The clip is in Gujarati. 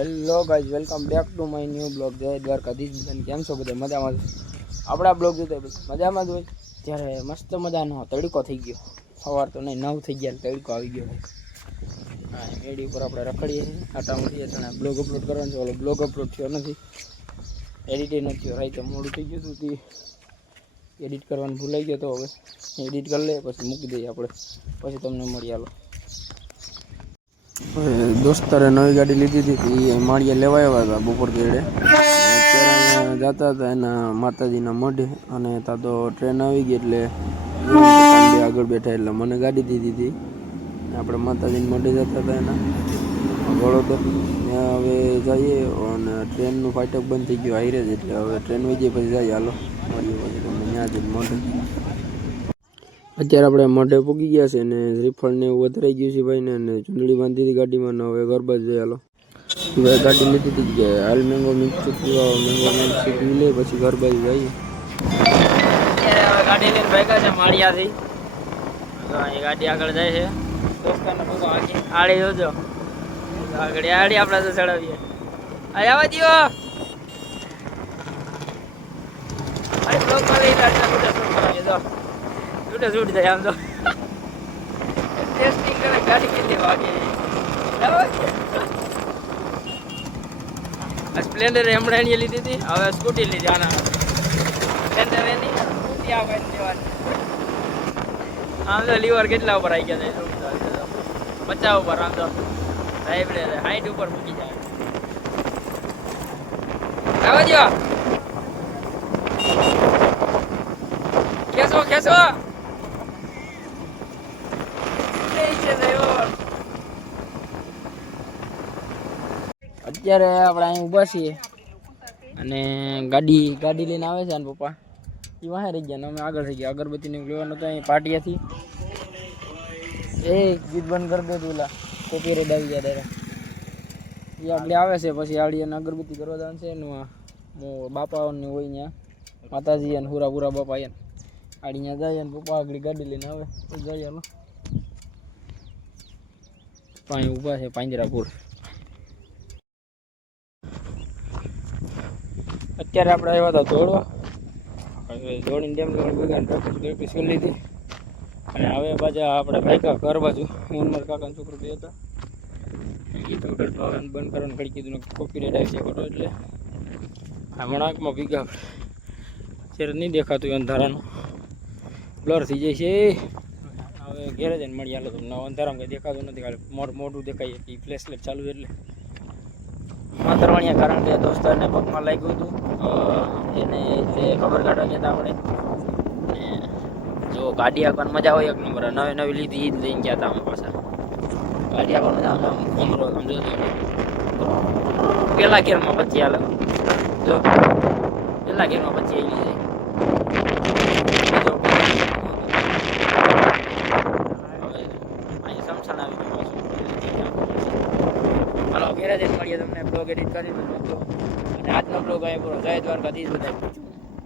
Hello guys, welcome back to my new blog. જય દ્વારકાધીશ. બધાને કેમ છો? બધા મજામાં? આપણા બ્લોગ જોતા મજામાં જ હોય ત્યારે મસ્ત મજાનો તડકો થઈ ગયો. સવાર તો નહીં 9 થઈ ગયા, તડકો આવી ગયો. હા, મેડી ઉપર આપણે રખડીએ છીએ, આટા મળીએ છીએ. બ્લોગ અપલોડ કરવાનો છે, ઓલો બ્લોગ અપલોડ થયો નથી, એડિટ નથી થયો. રાઈતે મોડું થઈ ગયું હતું તે એડિટ કરવાનું ભૂલાઈ ગયો તો હવે એડિટ કરી લે, પછી મૂકી દઈએ આપણે, પછી તમને મળી આલો. દોસ્તારે નવી ગાડી લીધી હતી, એ માળીએ લેવા આવ્યા હતા બપોર ગેડે. અત્યારે જતા હતા એના માતાજીના મઢે, અને ત્યાં તો ટ્રેન આવી ગઈ એટલે બે આગળ બેઠા એટલે મને ગાડી દીધી હતી. આપણે માતાજીના મઢે જતા હતા એના વડોદર. ત્યાં હવે જઈએ અને ટ્રેનનું ફાટક બંધ થઈ ગયું હાઈરે જ, એટલે હવે ટ્રેન વહી જાય પછી જઈએ. હાલો મળીએ પછી તમને ત્યાં જઈને મઢે. અત્યારે આપણે મઢે પૂગી ગયા છે ને શ્રીફળ ને એવું વધારાઈ ગયું છે ભાઈ ને, અને ચૂંદડી બાંધી હતી ગાડીમાં ને હવે ઘર બાજુ જઈ. હાલો ભાઈ ગાડી લીધી હતી કે હાલ મેંગો મિલ્કશેક પીવા, મેંગો મિલ્કશેક પી લે પછી ઘર બાજુ જઈએ. અત્યારે હવે ગાડી લઈને ભાગ્યા છે માળિયાથી. એ ગાડી આગળ જાય છે. દોસ્તારને પૂછો આગળ આડી જોજો, આગળ આડી આપણે તો ચડાવીએ. આવવા દો ભાઈ, બ્લોક માં લઈ જાય છૂટ જાય આમ તો. ટેસ્ટિંગ કરે ગાડી કેટલી વાગે. સ્પ્લેન્ડર હમણાં એની લીધી હતી, હવે સ્કૂટી લીધી. આના સ્પ્લેન્ડર એની, સ્કૂટી આ ભાઈ લેવાની. આમ તો લીવર કેટલા ઉપર આવી ગયા છે, 50 ઉપર. આમ તો સાહેબ 60 ઉપર મૂકી જાય. આવવા દો, ખેંચો ખેંચો. અત્યારે આપણે અહીં ઊભા છીએ અને ગાડી લઈને આવે છે. અને પપ્પા એ વાહે રહી ગયા ને અમે આગળ થઈ ગયા. અગરબત્તીને લેવાનું હતું અહીં પાટિયાથી. એ ગીત બંધ કરી દે પેલા, કોપીરાઈટ આવી ગયા ડાયરેક્ટ. એ આગળ આવે છે પછી આડી અને અગરબત્તી કરવા જવાનું છે એનું. બાપાઓને હોય ત્યાં માતાજી અને હુરા બાપા એને આડી ત્યાં જાય અને પપ્પા આગળ ગાડી લઈને આવે તો જઈએ. હાલો પાણી ઊભા છે પાંજરાપુર. અત્યારે આપણે આવ્યા હતા દોડવા, દોડીને ડેમ પ્રેક્ટિસ કરી લીધી. અને હવે પાછા આપણે ભાઈકા ઘર બાજુ. ઉનમર કાકાના છોકરો બે હતા, કીધું બંધ કરવાનું ઘડી કીધું કોપીરાઈટ આવી છે ખોટો, એટલે હમણાં આંખમાં ભીગા અત્યારે નહીં દેખાતું અંધારાનું, બ્લર થઈ જાય છે. હવે ઘેરે જઈને મળી આલો તમને. અંધારામાં કંઈ દેખાતું નથી, ખાલી મોઢું દેખાય કે ફ્લેશ લાઇટ ચાલુ એટલે માતરવાણીયા. કારણ કે દોસ્તારને પગમાં લાગ્યું હતું, એને એટલે ખબર કાઢવા ગયા હતા આપણે. જો ગાડી આપવાની મજા હોય એક નંબર. નવી લીધી એ જ લઈને ગયા હતા અમે પાછા. ગાડી આપવાની મજા સમજો પેલા ઘેરમાં પછી હાલ, જો પેલા ઘેરમાં પછી આવી જાય. હવે અહીં સમસાન આવી ગયું પાછું. હાલો ઘેરે જઈને મળીએ તમને. બ્લોગ એડિટ કરી દો અને આજનો બ્લોગ આવ્યો પૂરો. જય દ્વારકાધીશ બધા.